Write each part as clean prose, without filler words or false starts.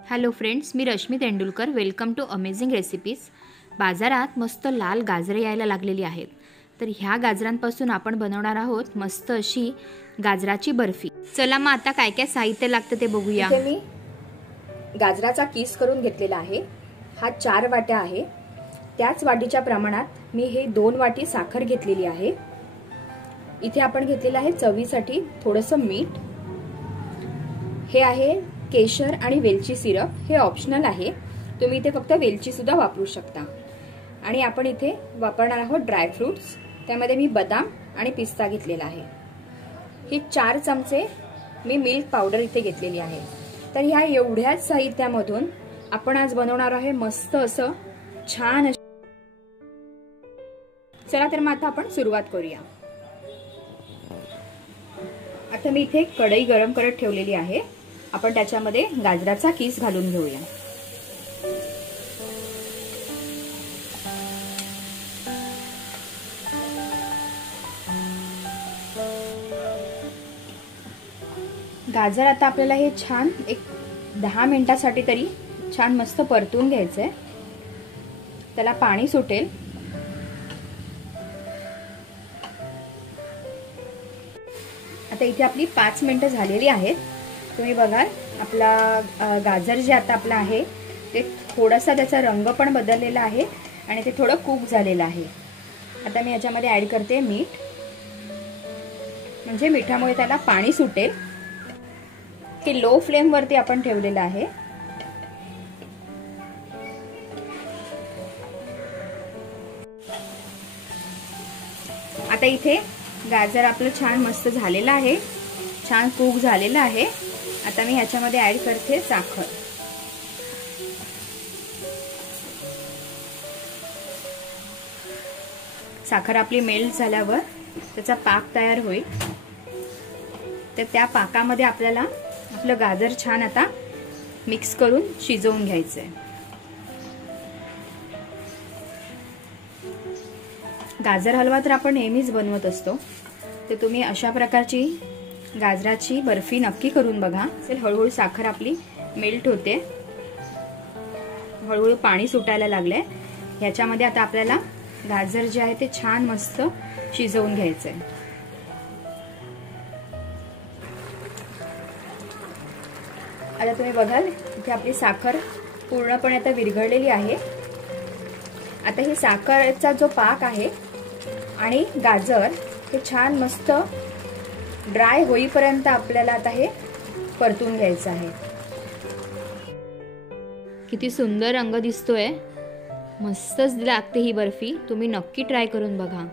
Hello friends, मी Rashmi Tendulkar. Welcome to amazing recipes. बाजारात मस्त लाल गाजरे यायला लागलेली आहेत. तर ह्या गाजरांपासून आपण बनवणार आहोत मस्त अशी गाजराची बर्फी. चला मग आता काय काय साहित्य लागतं ते बघूया. इथे मी गाजराचा किस करून घेतलेला आहे. हा 4 वाट्या आहे. त्याच वाटीच्या प्रमाणात मी हे 2 वाटी साखर घेतलेली आहे. इथे आपण घेतलेलं आहे चवीसाठी थोडंसं मीठ. हे आहे केशर आणि वेलची सिरप. हे ऑप्शनल आहे, तुम्ही इथे फक्त वेलची सुद्धा वापरू शकता. आणि आपण इथे वापरणार आहोत ड्रायफ्रुट्स. त्यामध्ये मी बदाम आणि पिस्ता घेतलेला आहे. ही 4 चमचे मी मिल्क पावडर इथे घेतलेली आहे. तर ह्या एवढ्याच साहित्यामधून आपण आज बनवणार आहे मस्त असं छान. चला तर मग आता आपण सुरुवात करूया. आता मी इथे कढई गरम करत ठेवलेली आहे. आपण त्याच्यामध्ये गाजराचा किस घालून घेऊया. गाजर आता आपल्याला हे छान एक 10 मिनिटासाठी तरी छान मस्त परतून घ्यायचंय. त्याला पाणी सुटेल. आता इथे आपली 5 मिनिटं झालेली आहेत. तुम्ही बघा आपला गाजर जे आता आपला आहे ते थोडासा त्याचा रंग पण बदललेला आहे आणि ते थोडं कुक झालेलं आहे. आता मी याच्यामध्ये ऍड करते मीठ. म्हणजे मिठामुळे त्याला पाणी सुटेल. ते लो फ्लेम वरती आपण ठेवलेलं आहे. आता इथे गाजर आपलं छान मस्त झालेलं आहे, छान कुक झालेलं आहे. आता मी ह्याच्यामध्ये ऍड करते साखर. साखर आपली मेल्ट झाल्यावर त्याचा पाक तयार होईल. तर त्या पाकामध्ये आपल्याला आपलं गाजर छान आता मिक्स करून शिजवून घ्यायचंय. गाजर हलवा तर आपण नेहमीच बनवत असतो. तर तुम्ही अशा प्रकारची गाजराची बर्फी नक्की करून बघा. हळूहळू साखर आपली मेल्ट होते, हळूहळू पाणी सुटायला लागलंय. ह्याच्यामध्ये आता आपल्याला गाजर जे आहे ते छान मस्त शिजवून घ्यायचंय. आता तुम्ही बघाल इथे आपली साखर पूर्णपणे आता विरघळलेली आहे. आता ही साखरेचा जो पाक आहे आणि गाजर हे छान मस्त ड्राय होईपर्यंत आपल्याला आता हे परतून घ्यायचं आहे. किती सुंदर रंग दिसतोय. मस्तच लागते ही बर्फी. तुम्ही नक्की ट्राय करून बघा.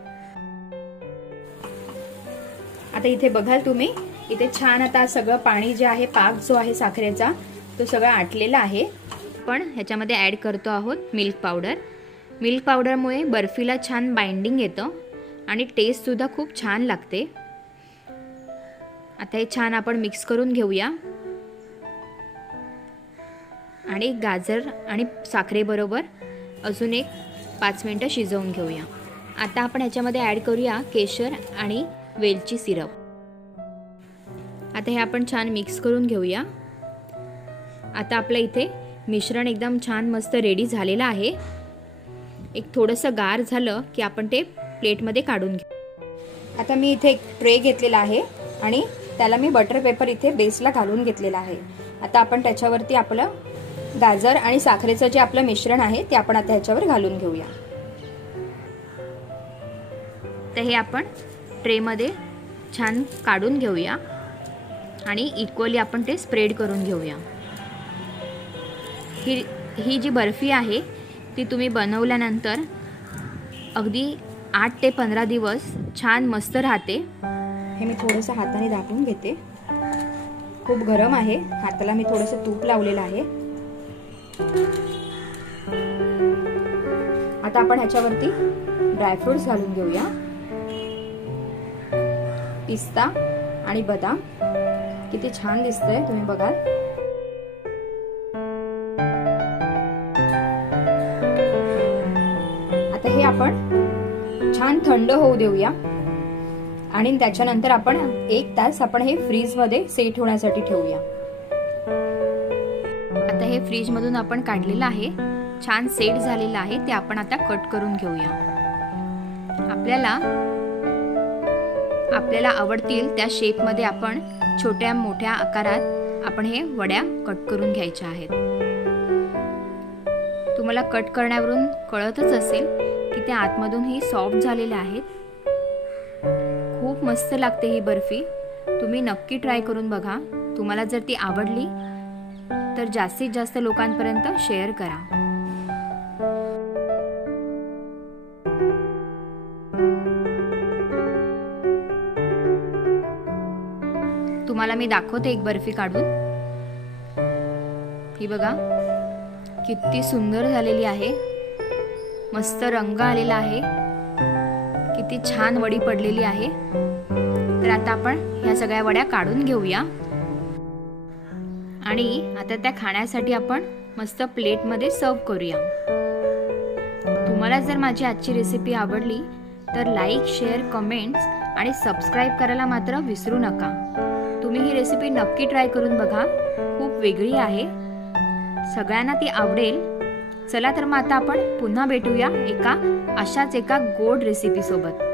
आता इथे बघाल तुम्ही इथे छान आता सगळं पाणी जे आहे, पाक जो आहे साखरेचा तो सगळा आटलेला आहे. पण ह्याच्यामध्ये ऍड करतो आहोत मिल्क पावडर. मिल्क पावडरमुळे बर्फीला छान बाइंडिंग येतं आणि टेस्ट सुद्धा खूप छान लागते. आता हे छान आपण मिक्स करून घेऊया आणि गाजर आणि साखरेबरोबर अजून एक 5 मिनिटं शिजवून घेऊया. आता आपण ह्याच्यामध्ये ऍड करूया केशर आणि वेलची सिरप. आता हे आपण छान मिक्स करून घेऊया. आता आपलं इथे मिश्रण एकदम छान मस्त रेडी झालेलं आहे. एक थोडंसं गार झालं की आपण ते प्लेटमध्ये काढून घेऊ. आता मी इथे एक ट्रे घेतलेला आहे आणि त्याला मी बटर पेपर इथे बेसला घालून घेतलेला आहे. आता आपण त्याच्यावरती आपलं गाजर आणि साखरेचं जे आपलं मिश्रण आहे ते आपण आता ह्याच्यावर घालून घेऊया. तर हे आपण ट्रेमध्ये छान काढून घेऊया आणि इक्वली आपण ते स्प्रेड करून घेऊया. ही जी बर्फी आहे ती तुम्ही बनवल्यानंतर अगदी 8 ते 15 दिवस छान मस्त राहते. हे मी थोडंसं हाताने दाबून घेते. खूप गरम आहे. हाताला मी थोडंसं तूप लावलेलं आहे. आता आपण ह्याच्यावरती ड्रायफ्रुट्स घालून घेऊया. पिस्ता आणि बदाम. किती छान दिसतंय तुम्ही बघाल. आता हे आपण छान थंड होऊ देऊया आणि त्याच्यानंतर आपण 1 तास आपण हे फ्रीज मध्ये सेट होण्यासाठी ठेवूया. आता हे हे फ्रीजमधून आपण काढलेलं आहे, छान सेट झालेलं आहे, ते आपण आता कट करून घेऊया. आपल्याला आवडतील त्या शेपमध्ये आपण छोट्या मोठ्या आकारात आपण हे वड्या कट करून घ्यायच्या आहेत. तुम्हाला कट करण्यावरून कळतच असेल की त्या आतमधून ही सॉफ्ट झालेल्या आहेत. खूप मस्त लागते ही बर्फी. तुम्ही नक्की ट्राय करून बघा. तुम्हाला जर ती आवडली तर जास्तीत जास्त लोकांपर्यंत शेअर करा. तुम्हाला मी दाखवते एक बर्फी काढून. ही बघा किती सुंदर झालेली आहे. मस्त रंग आलेला आहे. किती छान वडी पडलेली आहे. तर आता आपण ह्या सगळ्या वड्या काढून घेऊया आणि आता त्या खाण्यासाठी आपण मस्त प्लेटमध्ये सर्व करूया. तुम्हाला जर माझी आजची रेसिपी आवडली तर लाईक, शेअर, कमेंट्स आणि सबस्क्राईब करायला मात्र विसरू नका. तुम्ही ही रेसिपी नक्की ट्राय करून बघा. खूप वेगळी आहे. सगळ्यांना ती आवडेल. चला तर मग आता आपण पुन्हा भेटूया अशाच एका गोड रेसिपी सोबत.